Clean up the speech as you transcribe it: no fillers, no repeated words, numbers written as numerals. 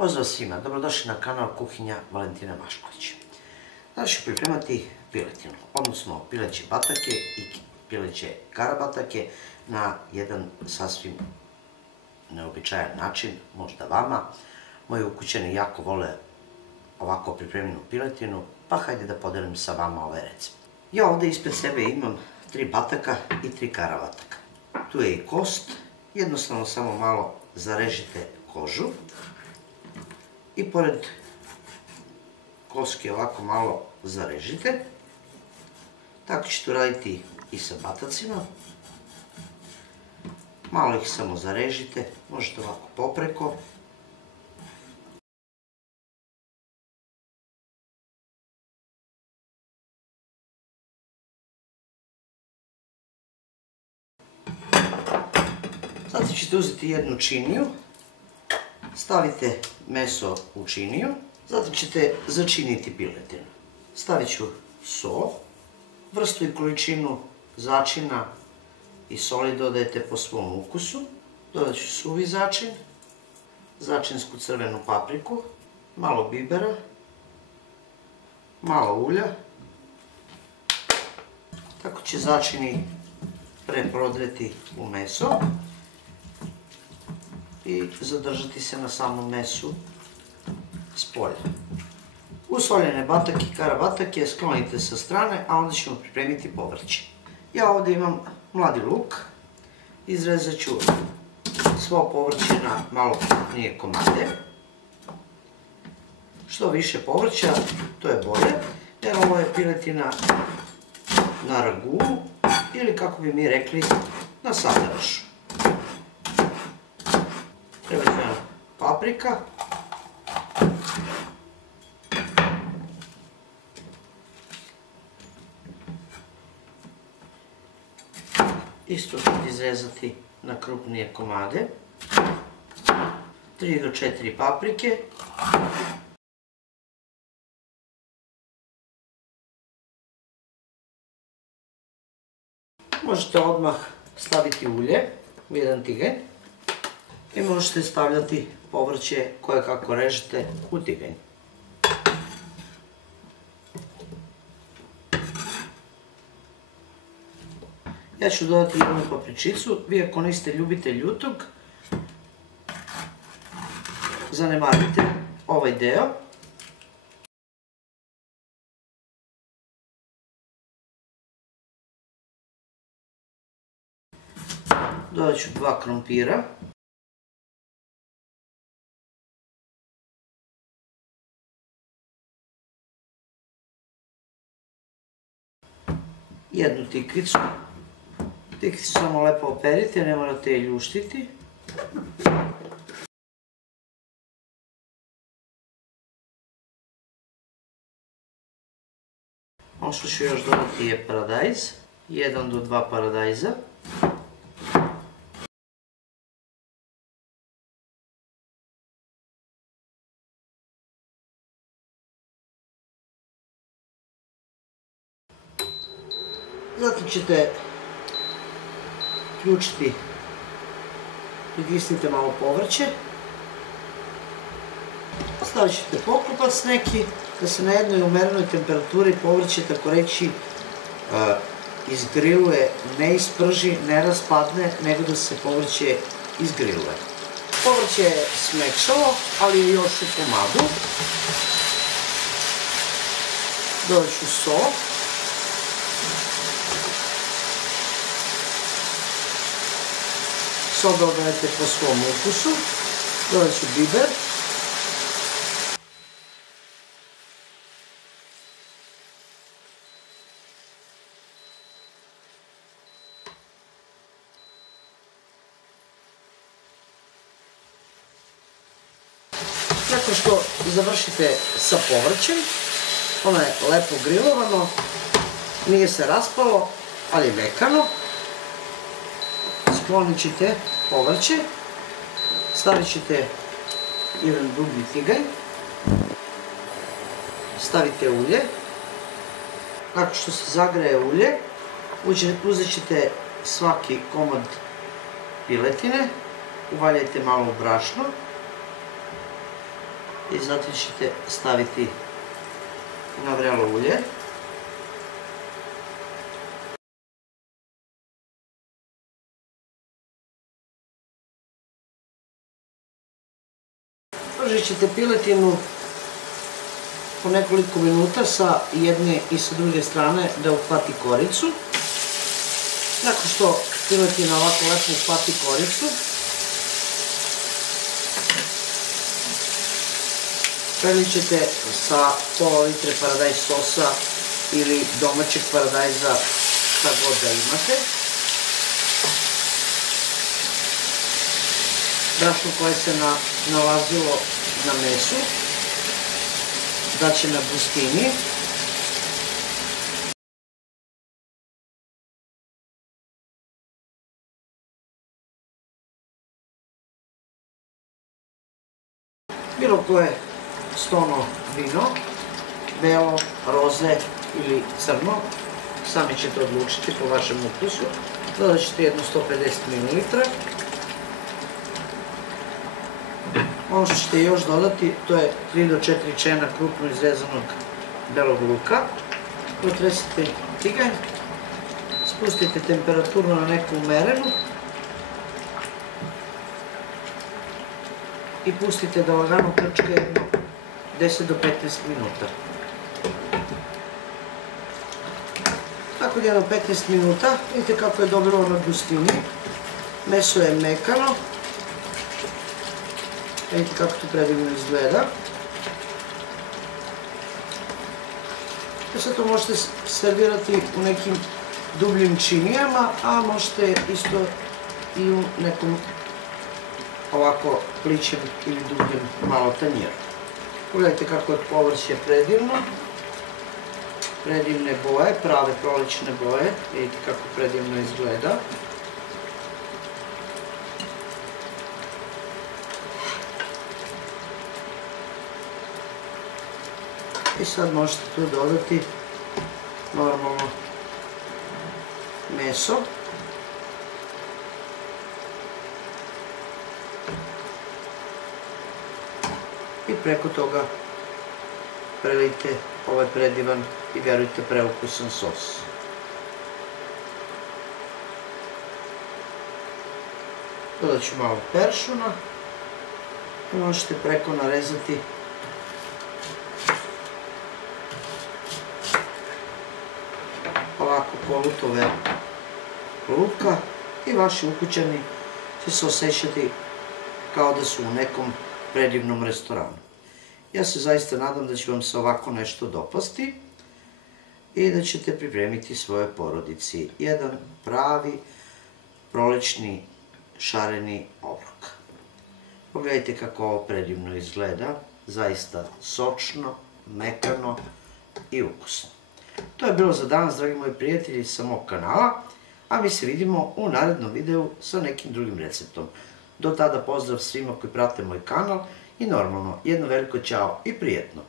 Pozdrav svima, dobrodošli na kanal Kuhinja Valentina Mašković. Danas ću pripremati piletinu, odnosno pileće batake i pileće karabatake na jedan sasvim neobičajan način, možda vama. Moji ukućani jako vole ovako pripremljenu piletinu, pa hajde da podelim sa vama ovaj recept. Ja ovde ispred sebe imam 3 bataka i 3 karabataka. Tu je i kost, jednostavno samo malo zarežite kožu. I pored koske ovako malo zarežite. Tako ćete uraditi i sa batacima. Malo ih samo zarežite, možete ovako popreko. Zatim ćete uzeti jednu činiju. Stavite meso u činiju, zatim ćete začiniti piletinu. Stavit ću so, vrstu i količinu začina i soli dodajete po svom ukusu. Dodat ću suvi začin, začinsku crvenu papriku, malo bibera, malo ulja. Tako će začini preprodreti u meso i zadržati se na samom mesu s polja. Usoljene batake i karabatake sklonite sa strane, a onda ćemo pripremiti povrće. Ja ovdje imam mladi luk, izrezat ću svo povrće na malo krupnije komade. Što više povrća, to je bolje, jer ovo je piletina na ragulu ili kako bi mi rekli na sadarašu. Treba će nam paprika, isto ću izrezati na krupnije komade, 3 do 4 paprike, možete odmah staviti ulje u jedan tiganj i možete stavljati povrće koje kako režete u tiganj. Ja ću dodati jednu papričicu, vi ako niste ljubitelj ljutog, zanemarite ovaj deo. Dodat ću 2 krompira. Jednu tikvicu. Tikvicu samo lepo operite, ne morate je ljuštiti. Ono što ću još dodati je paradajz, 1 do 2 paradajza. Zatim ćete uključiti, pritisnite malo povrće, stavit ćete poklopac neki, da se na jednoj umerenoj temperaturi povrće, tako reći, izgriluje, ne isprži, ne raspadne, nego da se povrće izgriluje. Povrće je smekšalo, ali je još u komadu. Dodat ću so. So dodajete po svom ukusu, dodat ću biber, nakon što završite sa povrćem, ono je lepo grilovano, nije se raspalo, ali je mekano. Sklonit ćete povrće, stavit ćete jedan dublji tiganj, stavite ulje. Nakon što se zagreje ulje, uzet ćete svaki komad piletine, uvaljajte malo u brašno i zatim ćete staviti na vrelo ulje. Pržit ćete piletinu po nekoliko minuta sa jedne i sa druge strane da uhvati koricu. Nakon što piletina ovako lepo uhvati koricu, prelit ćete sa pola litre paradajz sosa ili domaćeg paradajza, šta god da imate. Brašno koje se nalazilo na mesu daće na gustini. Bilo koje stono vino, belo, roze ili crno, sami ćete odlučiti po vašem ukusu. Dodat ćete jedno 150 ml. Ono što ćete još dodati, to je 3 do 4 čena krupno izrezanog belog luka. Potresite tiganj, spustite temperaturu na neku umerenu i pustite da lagano krčka jedno 10 do 15 minuta. Nakon jedno 15 minuta, vidite kako je dobilo na gustini. Meso je mekano. Vidite kako to predivno izgleda. Sad to možete servirati u nekim dubljim činijama, a možete isto i u nekom ovako plićem ili dubljem malo tanjiru. Pogledajte kako je povrće predivno. Predivne boje, prave prolećne boje. Vidite kako predivno izgleda. I sad možete tu dodati normalno meso. I preko toga prelijte ovaj predivan i vjerujte preukusan sos. Dodat ću malo peršuna i možete preko narezati ovako kolutove luka i vaši ukućani će se osjećati kao da su u nekom predivnom restoranu. Ja se zaista nadam da će vam se ovako nešto dopasti i da ćete pripremiti svojoj porodici jedan pravi prolećni šareni obrok. Pogledajte kako ovo predivno izgleda, zaista sočno, mekano i ukusno. To je bilo za danas, dragi moji prijatelji, sa mog kanala, a mi se vidimo u narednom videu sa nekim drugim receptom. Do tada pozdrav svima koji prate moj kanal i normalno, jedno veliko ćao i prijetno!